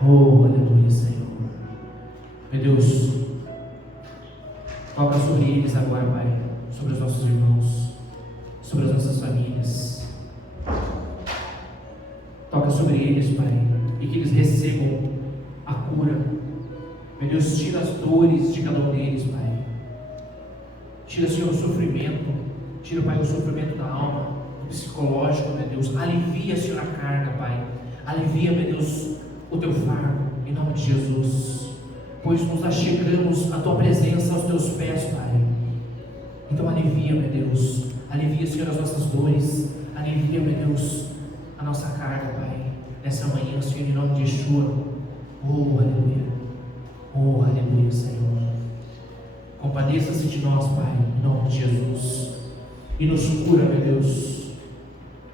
Oh, aleluia, Senhor. Meu Deus, toca sobre eles agora, Pai, sobre os nossos irmãos, sobre as nossas famílias. Toca sobre eles, Pai, e que eles recebam a cura. Meu Deus, tira as dores de cada um deles, Pai. Tira, Senhor, o sofrimento. Tira, Pai, o sofrimento da alma, do psicológico, meu Deus. Alivia, Senhor, a carga, Pai. Alivia, meu Deus, o teu fardo, em nome de Jesus. Pois nos achegamos à tua presença, aos teus pés, Pai. Então alivia, meu Deus. Alivia, Senhor, as nossas dores. Alivia, meu Deus, a nossa carga, Pai. Nessa manhã, Senhor, em nome de Yeshua. Oh, aleluia. Oh, aleluia, Senhor. Compadeça-se de nós, Pai, em nome de Jesus. E nos cura, meu Deus.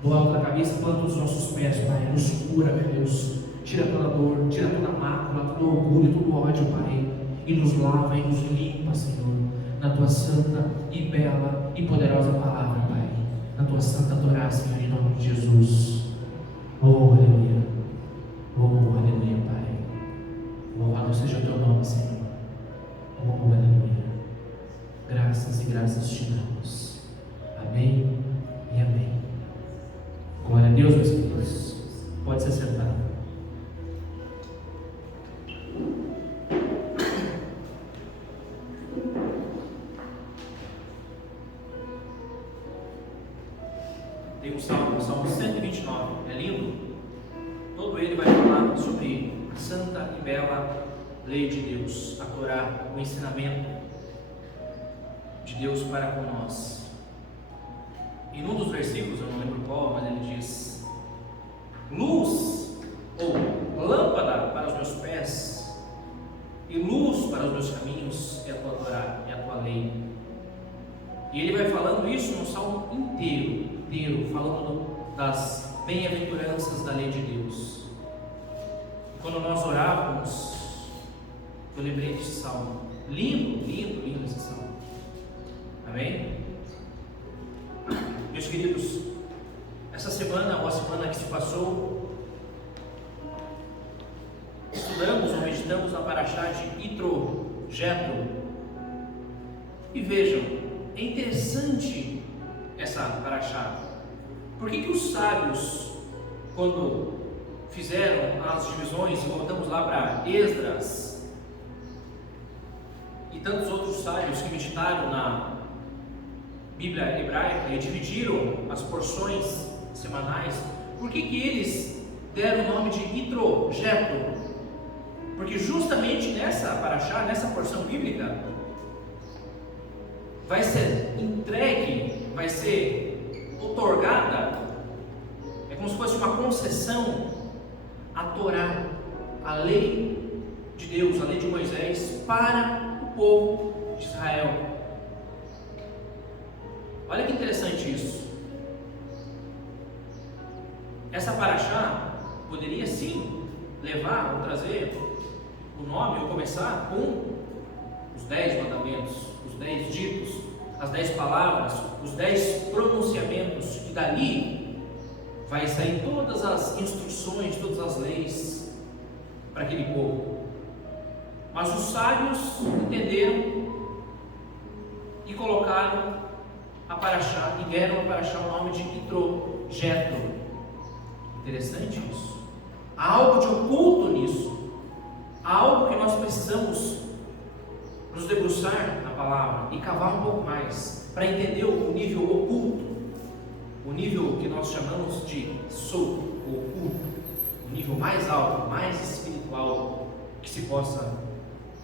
Do alto da cabeça, planta os nossos pés, Pai. Nos cura, meu Deus. Tira toda dor, tira toda mácula, todo orgulho, todo ódio, Pai. E nos lava e nos limpa, Senhor. Na tua santa e bela e poderosa palavra, Pai. Na tua santa Torá, Senhor, em nome de Jesus. Oh, aleluia. Oh, aleluia, Pai. Louvado seja o teu nome, Senhor. Oh, aleluia. Graças e graças te damos. Amém e amém. Glória a Deus, meus queridos. Pode se sentar. Tem um salmo, o Salmo 129. É lindo. Todo ele vai falar sobre a santa e bela lei de Deus, a Torá, o ensinamento de Deus para com nós. E num dos versículos, eu não lembro qual, mas ele diz: luz ou lâmpada para os meus pés e luz para os meus caminhos é a tua Torá, é a tua lei. E ele vai falando isso no salmo inteiro, falando das bem-aventuranças da lei de Deus. E quando nós orávamos, eu lembrei desse salmo. Lindo, lindo, lindo esse salmo. Amém? Meus queridos, essa semana ou a semana que se passou, estudamos ou meditamos na paraxá de Yitro, Jetro. E vejam, é interessante essa paraxá. Por que os sábios, quando fizeram as divisões, e voltamos lá para Esdras e tantos outros sábios que meditaram na Bíblia hebraica e dividiram as porções semanais, por que eles deram o nome de Yitro, Jetro? Porque justamente nessa paraxá, nessa porção bíblica, vai ser entregue, vai ser otorgada, é como se fosse uma concessão, a Torá, a lei de Deus, a lei de Moisés, para o povo de Israel. Olha que interessante isso. Essa paraxá poderia sim levar ou trazer o nome, ou começar com os 10 mandamentos, os 10 ditos, as 10 palavras, os 10 pronunciamentos, e dali vai sair todas as instruções, todas as leis para aquele povo. Mas os sábios entenderam e colocaram a paraxá, e deram a paraxá o nome de Yitro, Jetro. Interessante isso. Há algo de oculto nisso. Há algo que nós precisamos nos debruçar na palavra e cavar um pouco mais para entender o nível oculto, o nível que nós chamamos de oculto, o nível mais alto, mais espiritual que se possa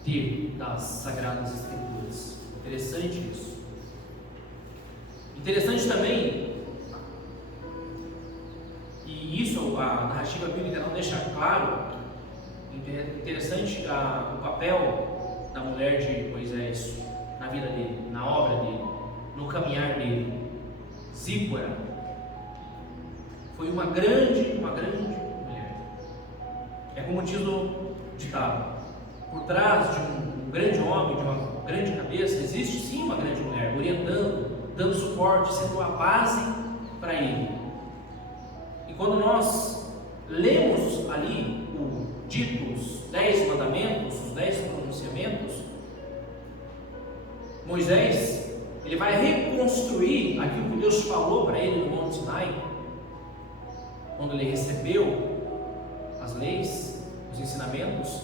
ter das Sagradas Escrituras. Interessante isso. Interessante também, e isso a narrativa bíblica não deixa claro, interessante o papel da mulher de Moisés na vida dele, na obra dele, no caminhar dele. Zípora foi uma grande mulher. É como diz o ditado: por trás de um grande homem, de uma grande cabeça, existe sim uma grande mulher, orientando, dando suporte, sendo a base para ele. E quando nós lemos ali dito os 10 mandamentos, os 10 pronunciamentos, Moisés, ele vai reconstruir aquilo que Deus falou para ele no Monte Sinai, quando ele recebeu as leis, os ensinamentos.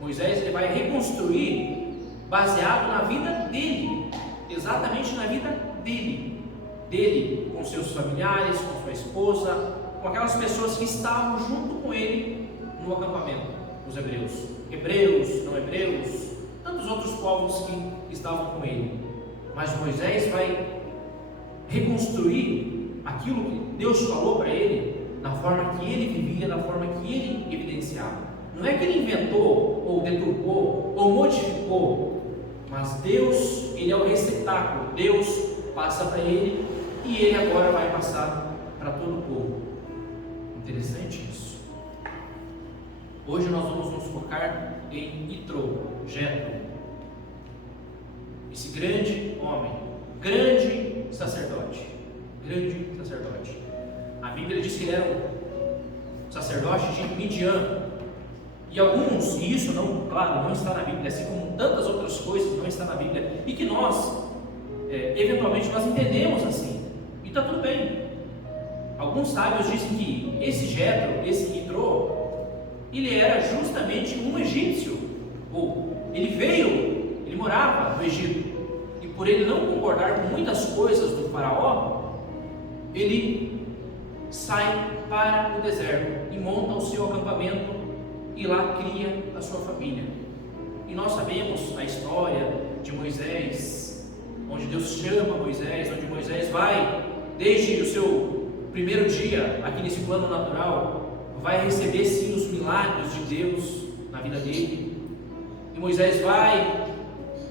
Moisés, ele vai reconstruir baseado na vida dele, exatamente na vida dele, com seus familiares, com sua esposa, com aquelas pessoas que estavam junto com ele no acampamento, os hebreus, não hebreus, tantos outros povos que estavam com ele. Mas Moisés vai reconstruir aquilo que Deus falou para ele, na forma que ele vivia, na forma que ele evidenciava. Não é que ele inventou, ou deturpou, ou modificou, mas Deus, ele é o receptáculo. Deus passa para ele e ele agora vai passar para todo o povo. Interessante isso. Hoje nós vamos nos focar em Jetro, esse grande homem, grande sacerdote. A Bíblia diz que ele era um sacerdote de Midian. E alguns, e isso não, claro, não está na Bíblia, assim como tantas outras coisas não está na Bíblia, e que nós, eventualmente, nós entendemos assim, e está tudo bem. Alguns sábios dizem que esse Jetro, esse Yitro, ele era justamente um egípcio, ou ele morava no Egito, e por ele não concordar com muitas coisas do faraó, ele sai para o deserto e monta o seu acampamento e lá cria a sua família. E nós sabemos a história de Moisés, onde Deus chama Moisés, onde Moisés vai, desde o seu primeiro dia aqui nesse plano natural, vai receber sim os milagres de Deus na vida dele. E Moisés vai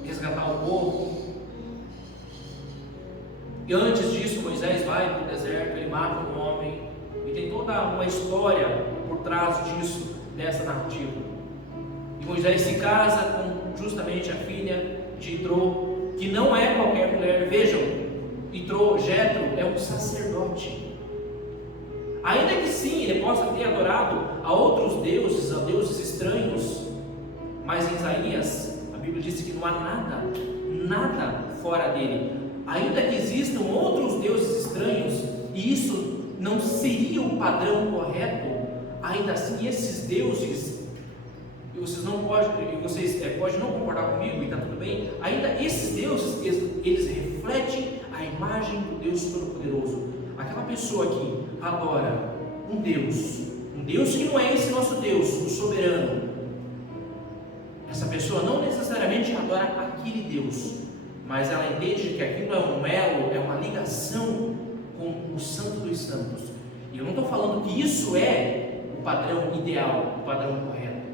resgatar o povo. E antes disso, Moisés vai para o deserto, ele mata um homem, e tem toda uma história por trás disso, dessa narrativa. E Moisés se casa com justamente a filha de Yitro, que não é qualquer mulher. Vejam, Jetro é um sacerdote. Ainda que sim, ele possa ter adorado a outros deuses, a deuses estranhos, mas em Isaías, a Bíblia diz que não há nada fora dele. Ainda que existam outros deuses estranhos, e isso não seria o padrão correto, ainda assim esses deuses, e vocês podem não concordar comigo, e está tudo bem, ainda esses deuses, eles refletem a imagem do Deus Todo-Poderoso. Aquela pessoa que adora um Deus que não é esse nosso Deus, o soberano, essa pessoa não necessariamente adora aquele Deus, mas ela entende que aquilo é um elo, é uma ligação com o Santo dos Santos. E eu não estou falando que isso é o padrão ideal, o padrão correto,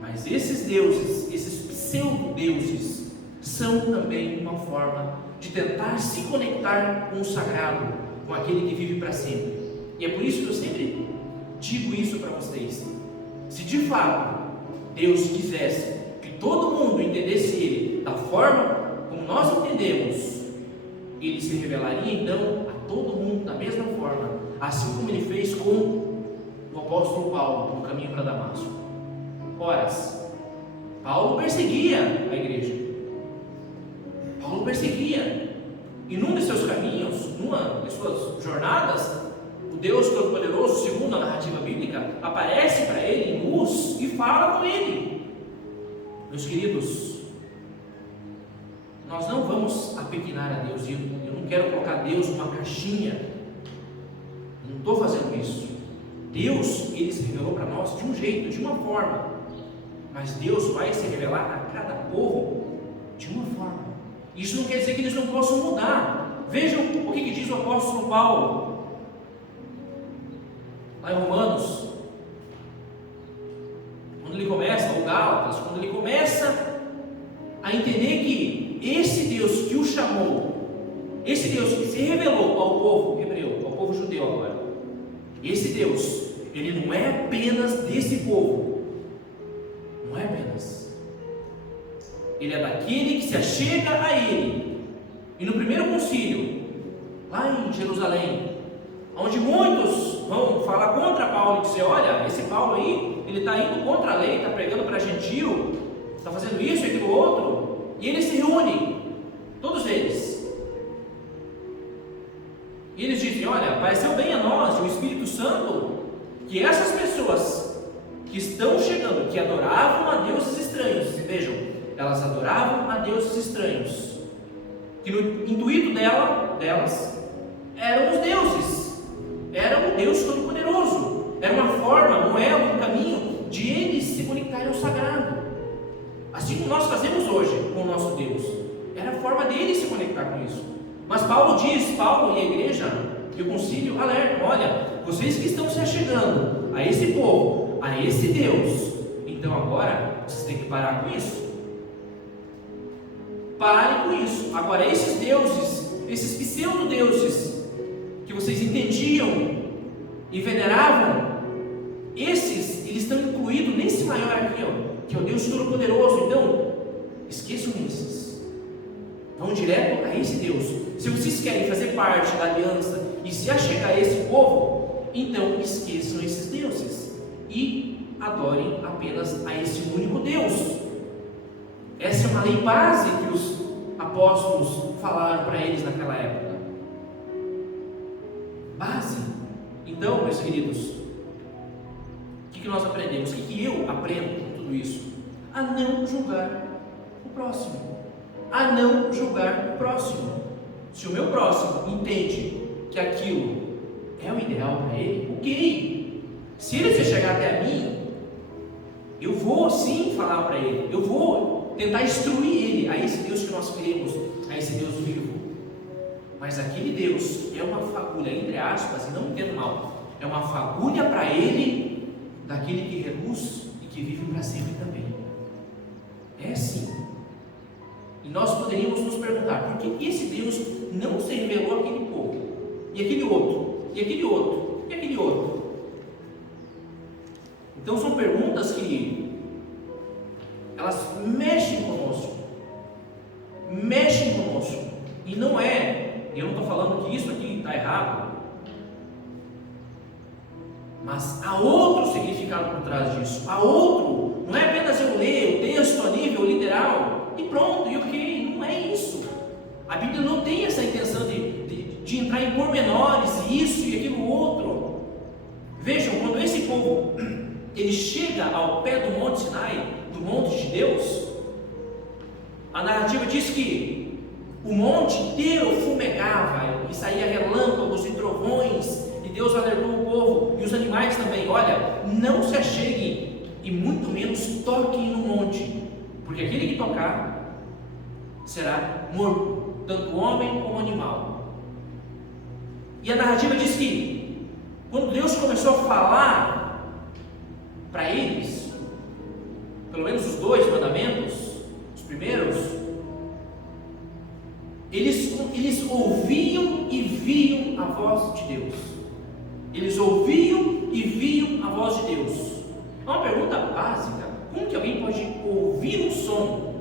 mas esses deuses, esses pseudo-deuses, são também uma forma de tentar se conectar com o sagrado, com aquele que vive para sempre. E é por isso que eu sempre digo isso para vocês: se de fato Deus quisesse que todo mundo entendesse Ele da forma como nós entendemos, Ele se revelaria então a todo mundo da mesma forma, assim como Ele fez com o apóstolo Paulo no caminho para Damasco. Ora, Paulo perseguia a igreja, e num de seus caminhos, numa de suas jornadas, o Deus Todo-Poderoso, segundo a narrativa bíblica, aparece para ele em luz e fala com ele. Meus queridos, nós não vamos apequenar a Deus, e eu não quero colocar Deus numa caixinha, eu não estou fazendo isso. Deus, Ele se revelou para nós de um jeito, de uma forma, mas Deus vai se revelar a cada povo de uma forma. Isso não quer dizer que eles não possam mudar. Vejam o que diz o apóstolo Paulo lá em Romanos, quando ele começa, ou Gálatas, quando ele começa a entender que esse Deus que o chamou, esse Deus que se revelou ao povo hebreu, ao povo judeu agora, esse Deus, ele não é apenas desse povo, não é apenas. Ele é daquele que se achega a Ele. E no primeiro concílio, lá em Jerusalém, onde muitos vão falar contra Paulo e dizer: olha, esse Paulo aí, ele está indo contra a lei, está pregando para gentil, está fazendo isso e aquilo outro, e eles se reúnem, todos eles, e eles dizem: olha, pareceu bem a nós, o Espírito Santo, que essas pessoas que estão chegando, que adoravam a deuses estranhos, vejam, elas adoravam a deuses estranhos, que no intuito delas eram os deuses, era o Deus Todo-Poderoso, era uma forma, um elo, um caminho de eles se conectarem ao sagrado, assim como nós fazemos hoje com o nosso Deus, era a forma deles se conectar com isso. Mas Paulo e a igreja e o concílio alertam: olha, vocês que estão se achegando a esse povo, a esse Deus, então agora vocês têm que parar com isso. Parem com isso. Agora, esses deuses, esses pseudo-deuses que vocês entendiam e veneravam, eles estão incluídos nesse maior aqui, ó, que é o Deus Todo-Poderoso. Então, esqueçam esses. Vão direto a esse Deus. Se vocês querem fazer parte da aliança e se achegar a esse povo, então esqueçam esses deuses e adorem apenas a esse único Deus. Essa é uma lei base que os apóstolos falaram para eles naquela época. Base. Então, meus queridos, o que nós aprendemos? O que eu aprendo com tudo isso? A não julgar o próximo. A não julgar o próximo. Se o meu próximo entende que aquilo é o ideal para ele, ok. Se ele se chegar até a mim, eu vou sim falar para ele, eu vou tentar instruir ele a esse Deus que nós cremos, a esse Deus vivo. Mas aquele Deus é uma fagulha, entre aspas, e não entendo mal, é uma fagulha para ele daquele que reduz e que vive para sempre também. É assim. E nós poderíamos nos perguntar: por que esse Deus não se revelou àquele povo? E aquele outro? E aquele outro? E aquele outro? Então são perguntas que elas mexem conosco. Mexem conosco. E não é, eu não estou falando que isso aqui está errado, mas há outro significado por trás disso. Há outro. Não é apenas eu ler o texto a nível literal e pronto, e ok, não é isso. A Bíblia não tem essa intenção de entrar em pormenores, isso e aquilo outro. Vejam, quando esse povo ele chega ao pé do Monte Sinai, do monte de Deus, a narrativa diz que o monte inteiro fumegava e saía relâmpagos e trovões, e Deus alertou o povo e os animais também: olha, não se acheguem e muito menos toquem no monte, porque aquele que tocar será morto, tanto homem como animal. E a narrativa diz que quando Deus começou a falar para eles, pelo menos os 2 mandamentos, os primeiros, eles ouviam e viam a voz de Deus. Eles ouviam e viam a voz de Deus. É uma pergunta básica: como que alguém pode ouvir um som?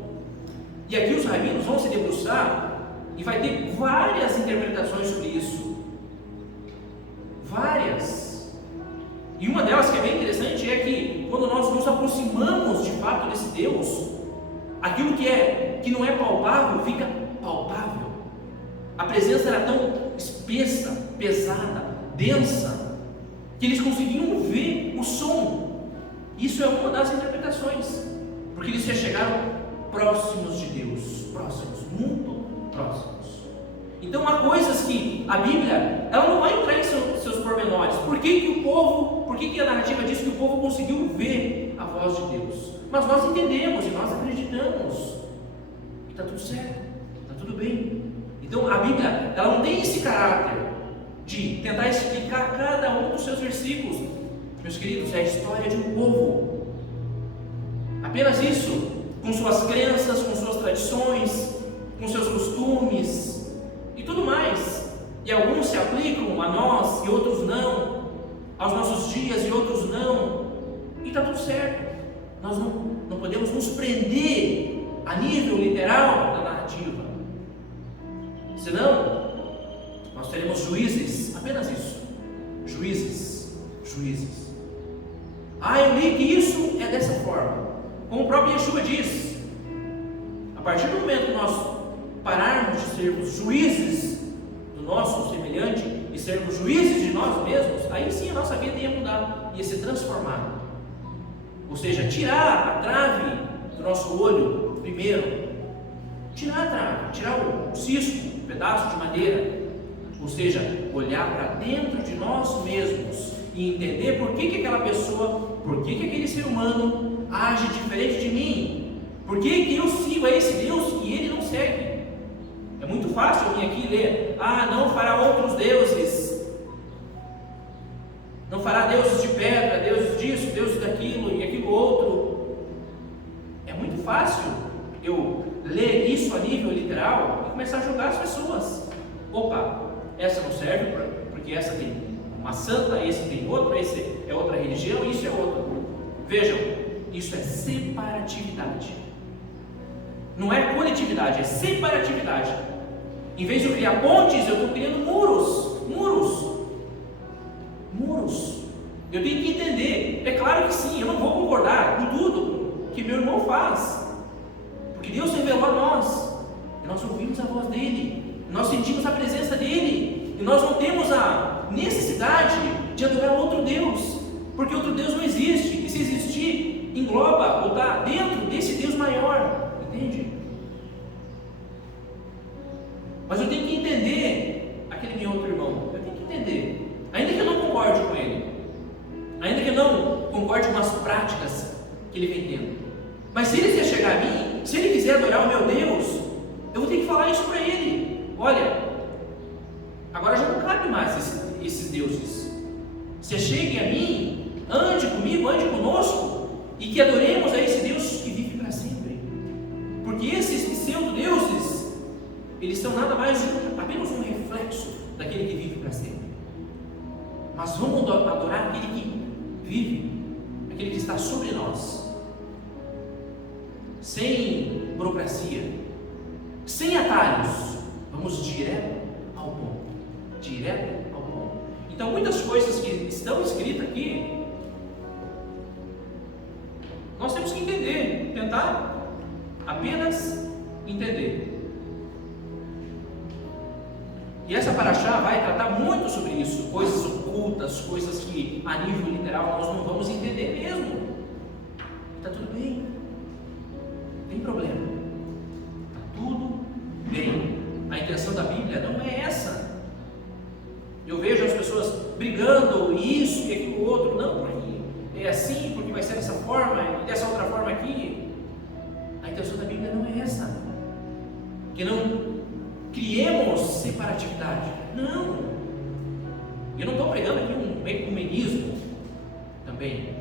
E aqui os rabinos vão se debruçar e vai ter várias interpretações sobre isso. Várias. E uma delas que é bem interessante é que quando nós nos aproximamos de fato desse Deus, aquilo que não é palpável fica palpável. A presença era tão espessa, pesada, densa, que eles conseguiam ver o som. Isso é uma das interpretações, porque eles já chegaram próximos de Deus, próximos, muito próximos. Então há coisas que a Bíblia ela não vai entrar em seus pormenores. Por que a narrativa diz que o povo conseguiu ver a voz de Deus? Mas nós entendemos e nós acreditamos, e está tudo certo, está tudo bem. Então a Bíblia ela não tem esse caráter de tentar explicar cada um dos seus versículos. Meus queridos, é a história de um povo, apenas isso, com suas crenças, com suas tradições, com seus costumes e tudo mais. E alguns se aplicam a nós e outros não, aos nossos dias e outros não, e está tudo certo. Nós não podemos nos prender a nível literal da narrativa, senão nós teremos juízes, apenas isso, juízes juízes. Eu li que isso é dessa forma. Como o próprio Yeshua diz, a partir do momento que nós pararmos de sermos juízes do nosso semelhante e sermos juízes de nós mesmos, aí sim a nossa vida ia mudar, ia ser transformada. Ou seja, tirar a trave do nosso olho primeiro, tirar a trave, tirar o cisco, um pedaço de madeira, ou seja, olhar para dentro de nós mesmos e entender por que aquela pessoa, por que aquele ser humano age diferente de mim, por que eu sigo a esse Deus e ele não segue. É muito fácil eu vir aqui e ler, não fará outros deuses, não fará deuses de pedra, deuses disso, deuses daquilo e aquilo outro. É muito fácil eu ler isso a nível literal e começar a julgar as pessoas. Opa, essa não serve porque essa tem uma santa, esse tem outra, esse é outra religião, isso é outra. Vejam, isso é separatividade. Não é coletividade, é separatividade. Em vez de eu criar pontes, eu estou criando muros. Eu tenho que entender. É claro que sim, eu não vou concordar com tudo que meu irmão faz, porque Deus revelou a nós, e nós ouvimos a voz dele, nós sentimos a presença dele, e nós não temos a necessidade de adorar outro Deus, porque outro Deus não existe, e se existir, engloba ou está dentro desse Deus maior, entende? Mas eu tenho que entender aquele meu outro irmão, eu tenho que entender, ainda que eu não concorde com ele, ainda que eu não concorde com as práticas que ele vem tendo, mas se ele quiser chegar a mim, se ele quiser adorar o meu Deus, eu vou ter que falar isso para ele. Olha, agora já não cabe mais esses deuses. Você chegue a mim, ande comigo, ande conosco, e que adoremos a esse Deus que vive para sempre. Porque esses pseudo-deuses, eles são nada mais apenas um reflexo daquele que vive para sempre. Mas vamos adorar aquele que vive, aquele que está sobre nós, sem burocracia, sem atalhos. Vamos direto ao ponto. Então muitas coisas que estão escritas aqui, nós temos que entender, tentar apenas entender. E essa paraxá vai tratar muito sobre isso, coisas ocultas, coisas que a nível literal nós não vamos entender mesmo. Está tudo bem, não tem problema, está tudo bem. A intenção da Bíblia não é essa. Eu vejo as pessoas brigando, isso e aquilo outro, não, porque é assim, porque vai ser dessa forma e dessa outra forma aqui. A intenção da Bíblia não é essa, que não criemos separatividade. Não, eu não estou pregando aqui um ecumenismo também,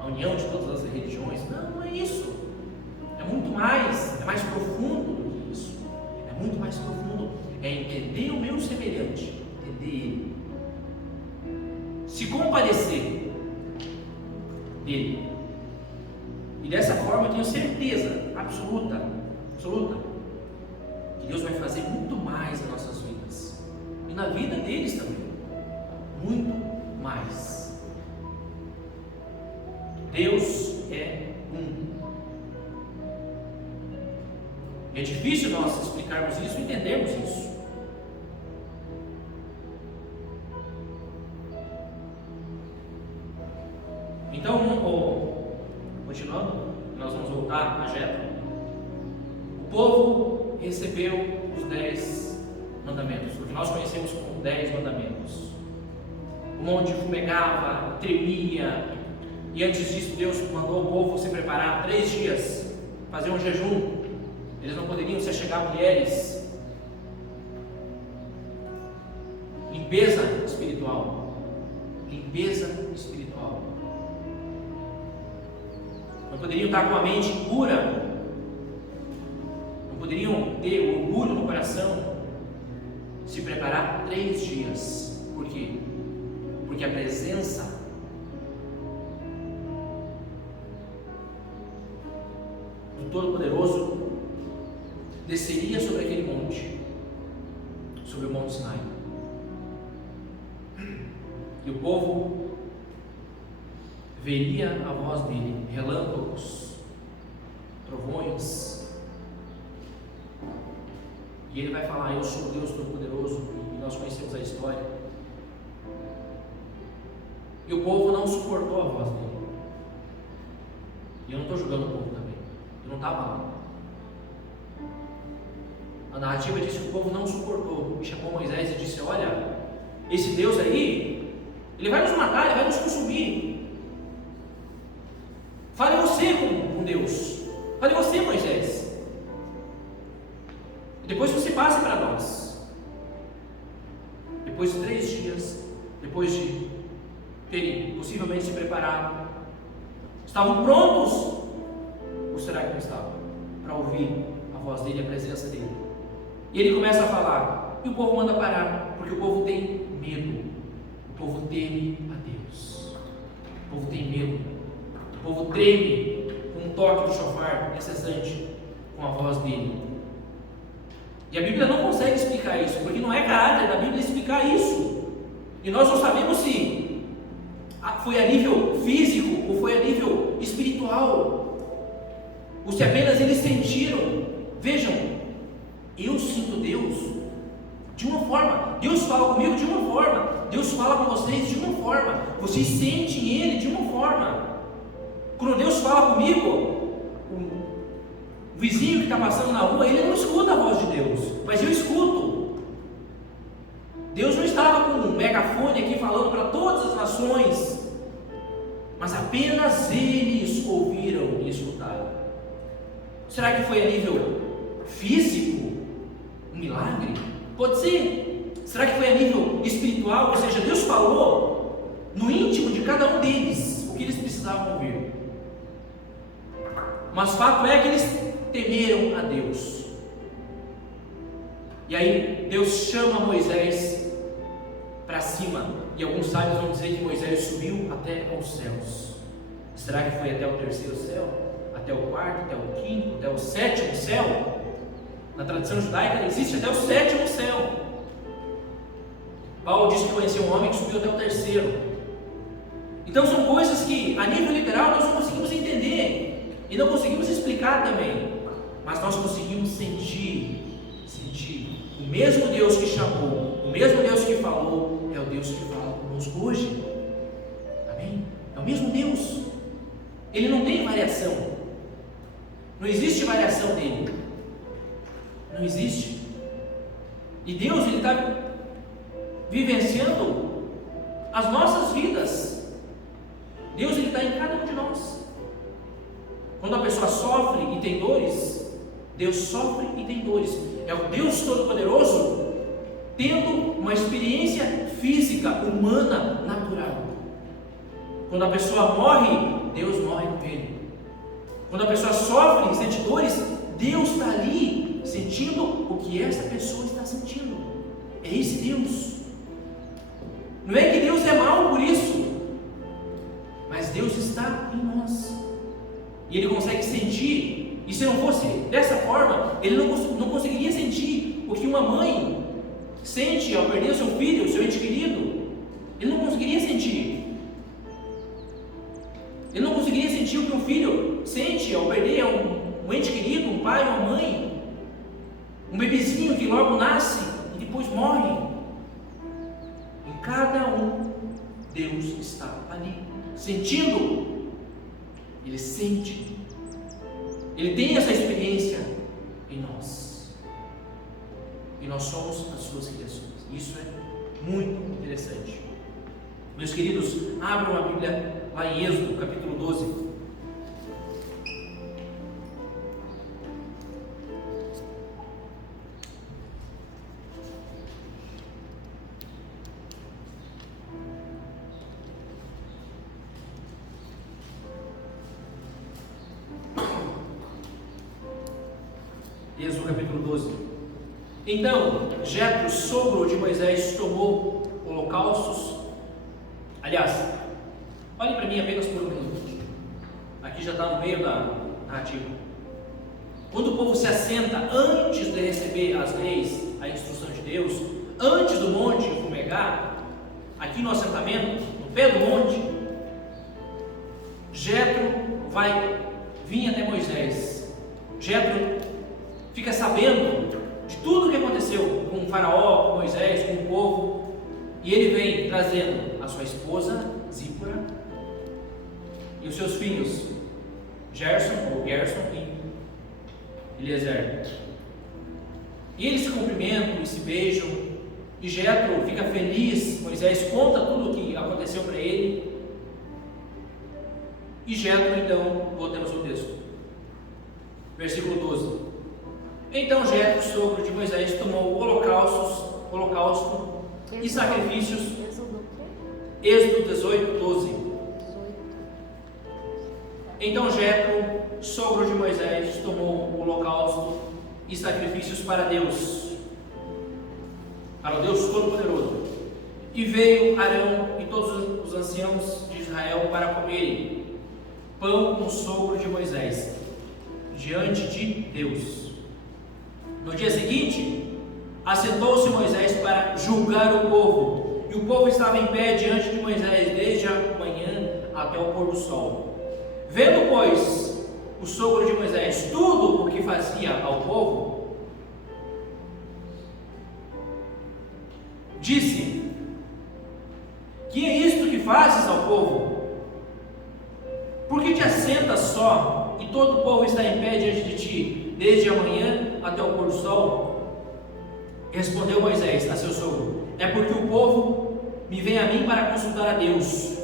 a união de todas as religiões. Não é isso. É muito mais, é mais profundo do que isso. É muito mais profundo. É entender o meu semelhante, entender ele, se compadecer dele. E dessa forma eu tenho certeza absoluta, que Deus vai fazer muito mais em nossas vidas e na vida deles também, muito mais. Deus é um. É difícil nós explicarmos isso, entendermos isso. Então, continuando, nós vamos voltar a Jetro. O povo recebeu os 10 mandamentos, o que nós conhecemos como 10 mandamentos. O monte fumegava, tremia, e antes disso Deus mandou o povo se preparar 3 dias, fazer um jejum. Eles não poderiam se achegar a mulheres. Limpeza espiritual. Não poderiam estar com a mente pura. Não poderiam ter orgulho no coração. Se preparar 3 dias. Por quê? Porque a presença do Todo-Poderoso desceria sobre aquele monte, sobre o Monte Sinai. E o povo veria a voz dele, relâmpagos, trovões, e ele vai falar: eu sou o Deus Todo-Poderoso, e nós conhecemos a história. E o povo não suportou a voz dele. E eu não estou julgando o povo também, eu não estava lá. A narrativa diz que o povo não suportou e chamou Moisés e disse: olha, esse Deus aí, ele vai nos matar, ele vai nos consumir. Fale você com Deus, fale você, Moisés, e depois você passe para nós. Depois de 3 dias, depois de terem possivelmente se preparado, estavam prontos, ou será que não estavam, para ouvir a voz dele, a presença dele? E ele começa a falar, e o povo manda parar, porque o povo tem medo, o povo teme a Deus, o povo tem medo, o povo treme com um toque do chofar incessante, com a voz dele. E a Bíblia não consegue explicar isso, porque não é caráter da Bíblia explicar isso, e nós não sabemos se foi a nível físico ou foi a nível espiritual, ou se apenas eles sentiram. Vejam, eu sinto Deus de uma forma, Deus fala comigo de uma forma, Deus fala com vocês de uma forma, vocês sentem Ele de uma forma. Quando Deus fala comigo, o vizinho que está passando na rua, ele não escuta a voz de Deus, mas eu escuto. Deus não estava com um megafone aqui falando para todas as nações, mas apenas eles ouviram e escutaram. Será que foi a nível físico? Um milagre? Pode ser. Será que foi a nível espiritual? Ou seja, Deus falou no íntimo de cada um deles o que eles precisavam ouvir. Mas fato é que eles temeram a Deus. E aí Deus chama Moisés para cima, e alguns sábios vão dizer que Moisés subiu até aos céus. Será que foi até o 3º céu? Até o 4º, até o 5º, até o 7º céu? Na tradição judaica existe até o 7º céu. Paulo disse que conheceu um homem que subiu até o 3º. Então são coisas que a nível literal nós não conseguimos entender e não conseguimos explicar também, mas nós conseguimos sentir. O mesmo Deus que chamou, o mesmo Deus que falou, é o Deus que fala conosco hoje. Amém? É o mesmo Deus. Ele não tem variação. Não existe variação dele. Não existe. E Deus, Ele está vivenciando as nossas vidas. Deus, Ele está em cada um de nós. Quando a pessoa sofre e tem dores, Deus sofre e tem dores. É o Deus Todo-Poderoso tendo uma experiência física, humana, natural. Quando a pessoa morre, Deus morre com ele. Quando a pessoa sofre e sente dores, Deus está ali sentindo o que essa pessoa está sentindo. É esse Deus. Não é que Deus é mau por isso, mas Deus está em nós e Ele consegue sentir. E se não fosse dessa forma, Ele não conseguiria sentir o que uma mãe sente ao perder o seu filho, o seu ente querido. Ele não conseguiria sentir. Ele não conseguiria sentir o que um filho sente ao perder um ente querido, um pai, uma mãe, um bebezinho que logo nasce e depois morre. Em cada um, Deus está ali, sentindo. Ele sente. Ele tem essa experiência em nós. E nós somos as suas criações. Isso é muito interessante. Meus queridos, abram a Bíblia lá em Êxodo, capítulo 12. Êxodo capítulo 12. Então Jetro, sogro de Moisés, tomou holocaustos. Aliás, olhe para mim apenas por um minuto. Aqui já está no meio da narrativa. Quando o povo se assenta antes de receber as leis, a instrução de Deus, antes do monte fumegar, aqui no assentamento, no pé do monte, Jetro vai vir até Moisés. Jetro fica sabendo de tudo o que aconteceu com o faraó, com Moisés, com o povo, e ele vem trazendo a sua esposa, Zípora, e os seus filhos, Gerson e Eliezer. E eles se cumprimentam e se beijam, e Jetro fica feliz. Moisés conta tudo o que aconteceu para ele, e Jetro, então, voltamos ao texto, versículo 12. Então Jetro, sogro de Moisés, tomou holocausto e sacrifícios. Êxodo 18, 12. Então Jetro, sogro de Moisés, tomou o holocausto e sacrifícios para Deus, para o Deus Todo-Poderoso. E veio Arão e todos os anciãos de Israel para comerem pão com o sogro de Moisés, diante de Deus. No dia seguinte, assentou-se Moisés para julgar o povo, e o povo estava em pé diante de Moisés desde a manhã até o pôr do sol. Vendo, pois, o sogro de Moisés tudo o que fazia ao povo, disse: que é isto que fazes ao povo? Por que te assentas só, e todo o povo está em pé diante de ti, desde a manhã até o pôr do sol? Respondeu Moisés a seu sogro: é porque o povo me vem a mim para consultar a Deus.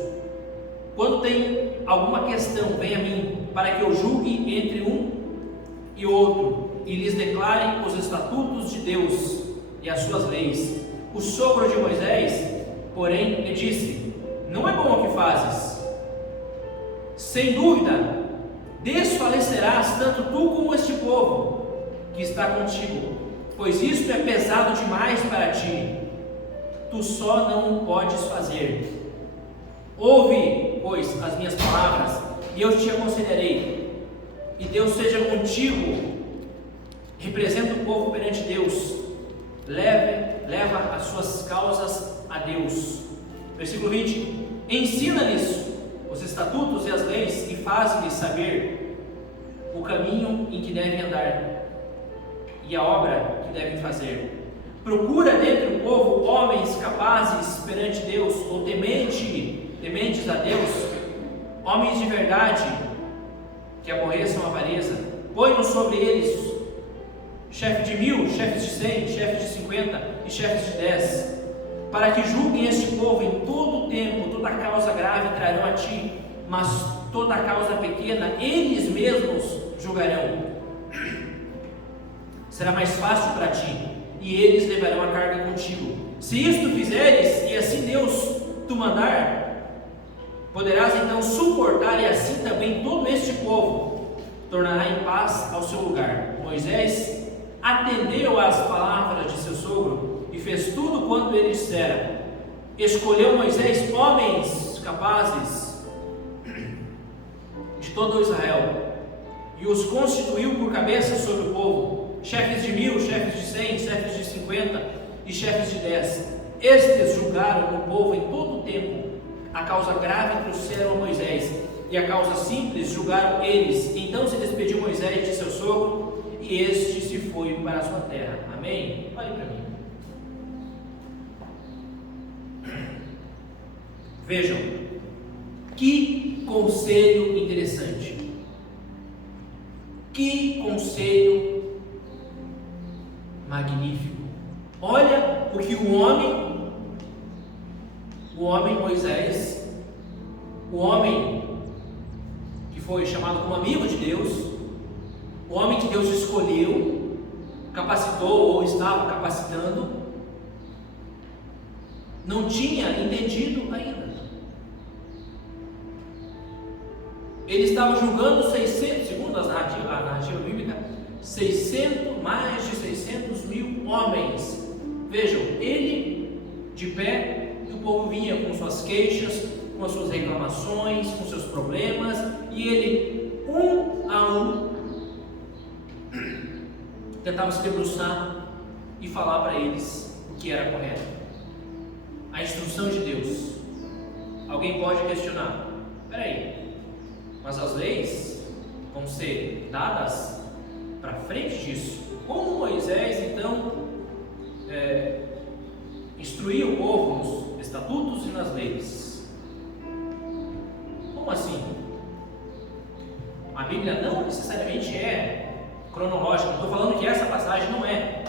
Quando tem alguma questão, vem a mim, para que eu julgue entre um e outro, e lhes declare os estatutos de Deus e as suas leis. O sogro de Moisés, porém, lhe disse: não é bom o que fazes. Sem dúvida, desfalecerás tanto tu como este povo que está contigo, pois isto é pesado demais para ti. Tu só não o podes fazer. Ouve, pois, as minhas palavras, e eu te aconselharei, e Deus seja contigo. Representa o povo perante Deus, leva as suas causas a Deus. Versículo 20: ensina-lhes os estatutos e as leis, e faz-lhes saber o caminho em que devem andar, e a obra que devem fazer. Procura dentre o povo homens capazes perante Deus, ou tementes a Deus, homens de verdade, que aborreçam a avareza. Põe-nos sobre eles chefe de 1000, chefes de 100, chefes de 50 e chefes de 10, para que julguem este povo em todo o tempo. Toda causa grave trarão a ti, mas toda causa pequena eles mesmos julgarão. Será mais fácil para ti, e eles levarão a carga contigo. Se isto fizeres, e assim Deus tu mandar, poderás então suportar, e assim também todo este povo tornará em paz ao seu lugar. Moisés atendeu às palavras de seu sogro e fez tudo quanto ele dissera. Escolheu Moisés homens capazes de todo Israel e os constituiu por cabeça sobre o povo, chefes de 1000, chefes de 100, chefes de 50 e chefes de 10. Estes julgaram o povo em todo o tempo. A causa grave trouxeram a Moisés, e a causa simples julgaram eles. Então se despediu Moisés de seu sogro, e este se foi para a sua terra. Amém? Olhe para mim. Vejam, que conselho interessante. Que conselho magnífico. Olha o que o homem Moisés, o homem que foi chamado como amigo de Deus, o homem que Deus escolheu, capacitou ou estava capacitando, não tinha entendido ainda. Ele estava julgando 600, segundo a narrativa bíblica, mais de 600 mil homens. Vejam, ele de pé, e o povo vinha com suas queixas, com as suas reclamações, com seus problemas, e ele, um a um, tentava se debruçar e falar para eles o que era correto. A instrução de Deus. Alguém pode questionar: peraí, mas as leis vão ser dadas para frente disso. Como Moisés, então, instruiu o povo nos estatutos e nas leis? Como assim? A Bíblia não necessariamente é cronológica. Não estou falando que essa passagem não é,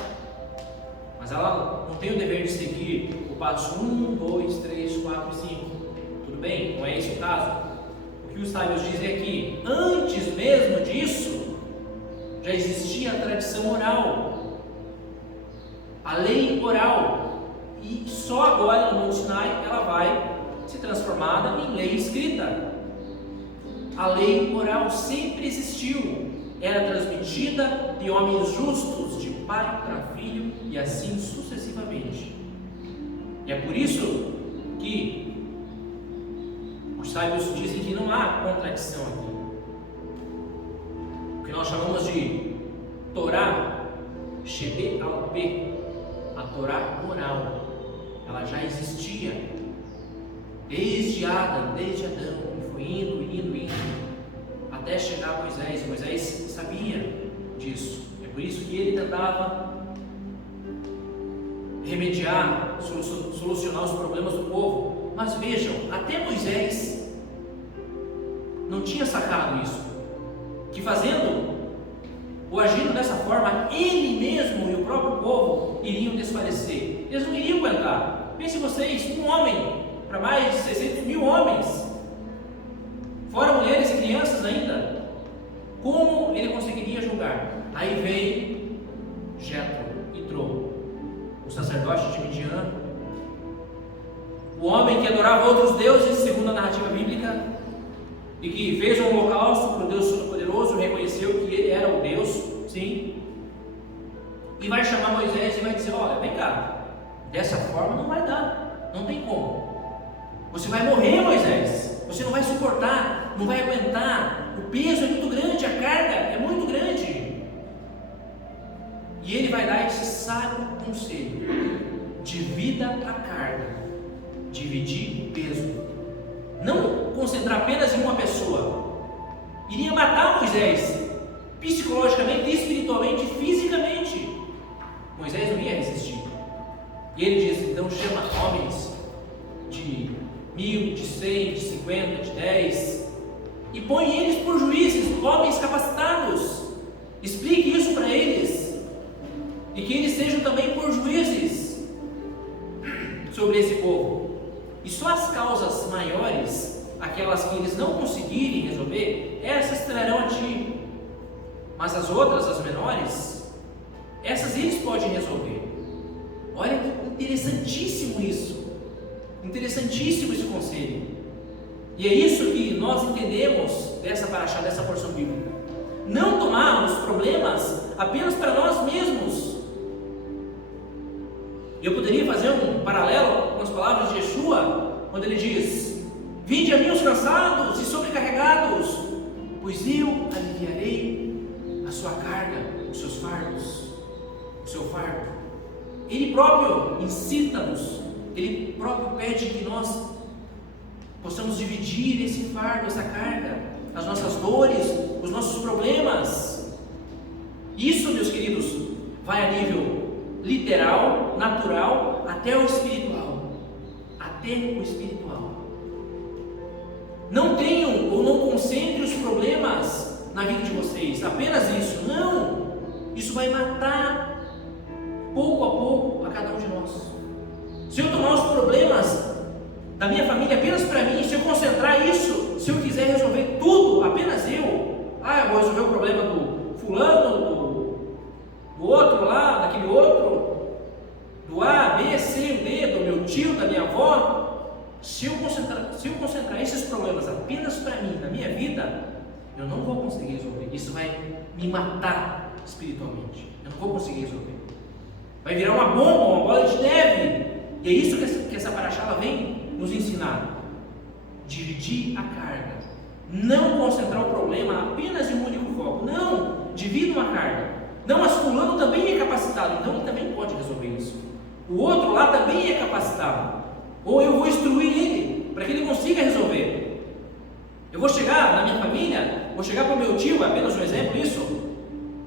mas ela não tem o dever de seguir o passo 1, 2, 3, 4 e 5. Tudo bem? Não é esse o caso. O que os sábios dizem é que antes mesmo disso já existia a tradição oral, a lei oral, e só agora no Monte Sinai ela vai ser transformada em lei escrita. A lei oral sempre existiu, era transmitida de homens justos, de pai para filho e assim sucessivamente. E é por isso que os sábios dizem que não há contradição aqui. O que nós chamamos de Torá, Shebe al-Peh, a Torá oral, ela já existia desde Adão, e foi indo, até chegar a Moisés. Moisés sabia disso, é por isso que ele tentava remediar, solucionar os problemas do povo. Mas vejam, até Moisés não tinha sacado isso, que fazendo ou agindo dessa forma, ele mesmo e o próprio povo iriam desfalecer. Eles não iriam aguentar. Pense vocês, um homem para mais de 600 mil homens, fora mulheres e crianças ainda, como ele conseguiria julgar? Aí vem Jetro e Trô, o sacerdote de Midian, o homem que adorava outros deuses, segundo a narrativa bíblica, e que fez um holocausto para o Deus Todo-Poderoso, reconheceu que ele era o Deus, sim, e vai chamar Moisés e vai dizer: olha, vem cá, dessa forma não vai dar, não tem como, você vai morrer, Moisés, você não vai suportar, não vai aguentar, o peso é muito grande, a carga é muito grande. E ele vai dar esse sábio conselho: divida a carga, dividir o peso, não concentrar apenas em uma pessoa. Iria matar Moisés, psicologicamente, espiritualmente, fisicamente. Moisés não ia resistir. E ele diz: então chama homens de 1000, de 100, de 50, de 10, e põe eles por juízes, homens capacitados. Explique isso para eles, e que eles sejam também por juízes sobre esse povo. E só as causas maiores, aquelas que eles não conseguirem resolver, essas trarão a ti. Mas as outras, as menores, essas eles podem resolver. Olha que interessantíssimo isso. Interessantíssimo esse conselho. E é isso que nós entendemos dessa paraxá, dessa porção bíblica. Não tomar os problemas apenas para nós mesmos. Eu poderia fazer um paralelo com as palavras de Yeshua, quando ele diz: vinde a mim os cansados e sobrecarregados, pois eu aliviarei a sua carga, os seus fardos, o seu fardo. Ele próprio incita-nos, ele próprio pede que nós possamos dividir esse fardo, essa carga, as nossas dores, os nossos problemas. Isso, meus queridos, vai a nível literal, natural, até o espiritual. Até o espiritual. Não tenham ou não concentrem os problemas na vida de vocês, apenas isso. Não! Isso vai matar pouco a pouco a cada um de nós. Se eu tomar os problemas da minha família apenas para mim, se eu concentrar isso, se eu quiser resolver tudo, apenas eu vou resolver o problema do fulano, do outro lá, daquele outro, do A, B, C, D, do meu tio, da minha avó. Se eu concentrar esses problemas apenas para mim, na minha vida, eu não vou conseguir resolver. Isso vai me matar espiritualmente. Eu não vou conseguir resolver. Vai virar uma bomba, uma bola de neve. E é isso que essa paraxá ela vem nos ensinar. Dividir a carga. Não concentrar o problema apenas em um único foco. Não, divida uma carga. Não, mas fulano também é capacitado, então ele também pode resolver isso. O outro lá também é capacitado. Ou eu vou instruir ele para que ele consiga resolver. Eu vou chegar na minha família, vou chegar para o meu tio, é apenas um exemplo isso,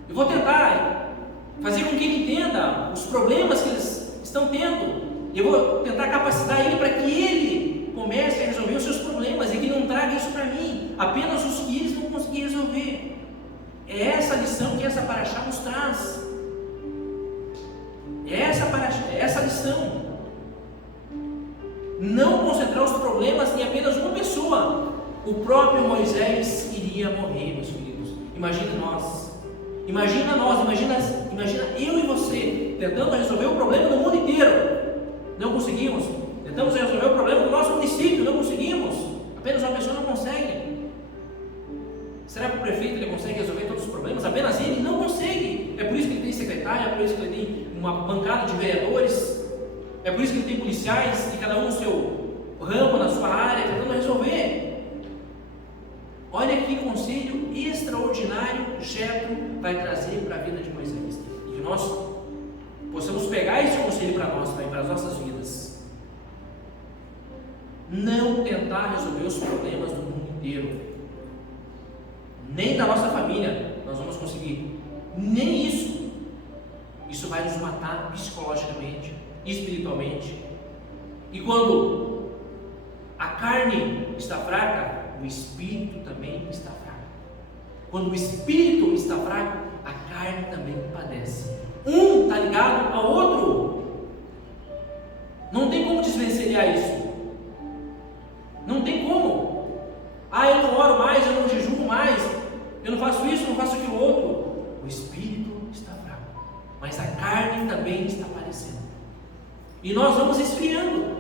eu vou tentar fazer com que ele entenda os problemas que eles estão tendo, eu vou tentar capacitar ele para que ele comece a resolver os seus problemas e que não traga isso para mim, apenas os que eles vão conseguir resolver. É essa lição que essa paraxá nos traz. É essa lição. Não concentrar os problemas em apenas uma pessoa. O próprio Moisés iria morrer, meus queridos. Imagina eu e você tentando resolver o problema do mundo inteiro. Não conseguimos. Tentamos resolver o problema do nosso município, não conseguimos. Apenas uma pessoa não consegue. Será que o prefeito ele consegue resolver todos os problemas? Apenas ele não consegue. É por isso que ele tem secretária, é por isso que ele tem uma bancada de vereadores, é por isso que ele tem policiais, e cada um no seu ramo, na sua área, tentando resolver. Olha que conselho extraordinário Jetro vai trazer para a vida de Moisés. E que nós possamos pegar esse conselho para nós, para as nossas vidas. Não tentar resolver os problemas do mundo inteiro. Nem da nossa família nós vamos conseguir. Nem isso. Isso vai nos matar psicologicamente, espiritualmente. E quando a carne está fraca, o espírito também está fraco. Quando o espírito está fraco, a carne também padece. Um está ligado ao outro. Não tem como desvencilhar isso. Não tem como. Eu não oro mais, eu não jejuo mais, eu não faço isso, eu não faço aquilo outro. O espírito está fraco, mas a carne também está padecendo. E nós vamos esfriando.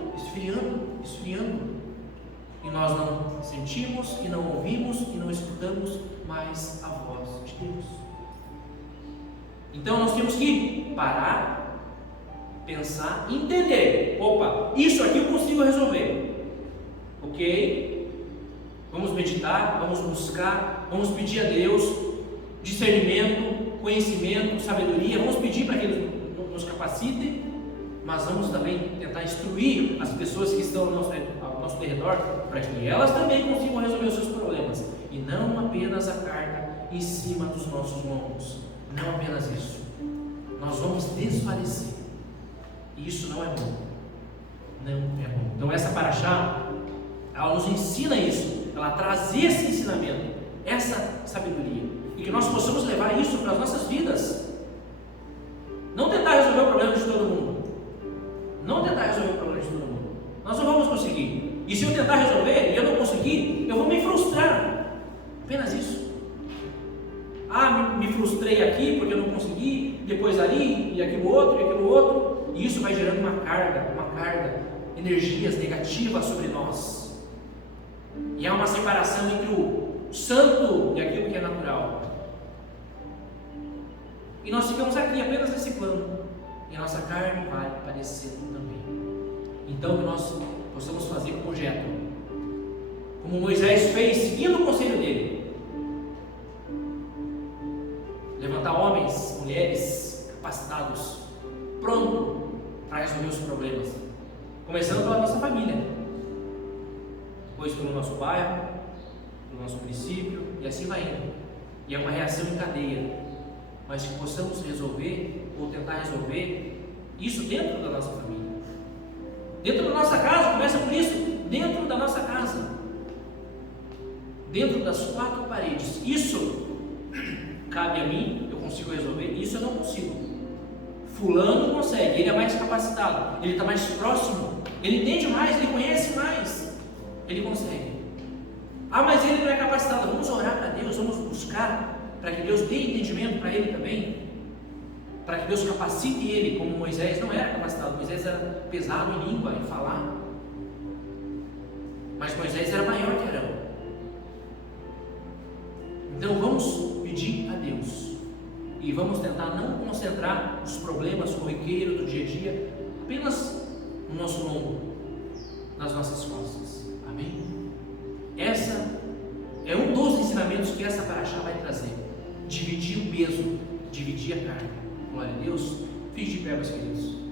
E nós não sentimos, e não ouvimos, e não escutamos mais a voz de Deus. Então nós temos que parar, pensar, entender. Opa, isso aqui eu consigo resolver. Ok? Vamos meditar, vamos buscar, vamos pedir a Deus discernimento, conhecimento, sabedoria. Vamos pedir para que Ele nos capacite, mas vamos também tentar instruir as pessoas que estão ao nosso redor, para que elas também consigam resolver os seus problemas, e não apenas a carga em cima dos nossos lombos. Não apenas isso. Nós vamos desfalecer, e isso não é bom. Não é bom. Então essa paraxá, ela nos ensina isso, ela traz esse ensinamento, essa sabedoria, e que nós possamos levar isso para as nossas vidas. Não tentar resolver o problema de todo mundo. Nós não vamos conseguir. E se eu tentar resolver e eu não conseguir, eu vou me frustrar. Apenas isso. Me frustrei aqui porque eu não consegui, depois ali, e aquilo outro, e isso vai gerando uma carga, energias negativas sobre nós. E há uma separação entre o santo e aquilo que é natural. E nós ficamos aqui apenas nesse plano, e a nossa carne vai padecendo também. Então que nós possamos fazer como Jetro, como Moisés fez, seguindo o conselho dele, levantar homens, mulheres capacitados, prontos para resolver os problemas, começando pela nossa família, depois pelo nosso bairro, pelo nosso município, e assim vai indo. E é uma reação em cadeia, mas que possamos resolver ou tentar resolver isso dentro da nossa família. Dentro da nossa casa, começa por isso, dentro da nossa casa, dentro das quatro paredes. Isso cabe a mim, eu consigo resolver, isso eu não consigo. Fulano consegue, ele é mais capacitado, ele está mais próximo, ele entende mais, ele conhece mais, ele consegue. Mas ele não é capacitado. Vamos orar para Deus, vamos buscar para que Deus dê entendimento para ele também, para que Deus capacite ele, como Moisés não era capacitado. Moisés era pesado em língua, em falar, mas Moisés era maior que Arão. Então vamos pedir a Deus e vamos tentar não concentrar os problemas corriqueiros do dia a dia apenas no nosso lombo, nas nossas costas. Amém? Essa é um dos ensinamentos que essa paraxá vai trazer. Dividir o peso, dividir a carga. Glória a Deus. Fique de pé, meus queridos.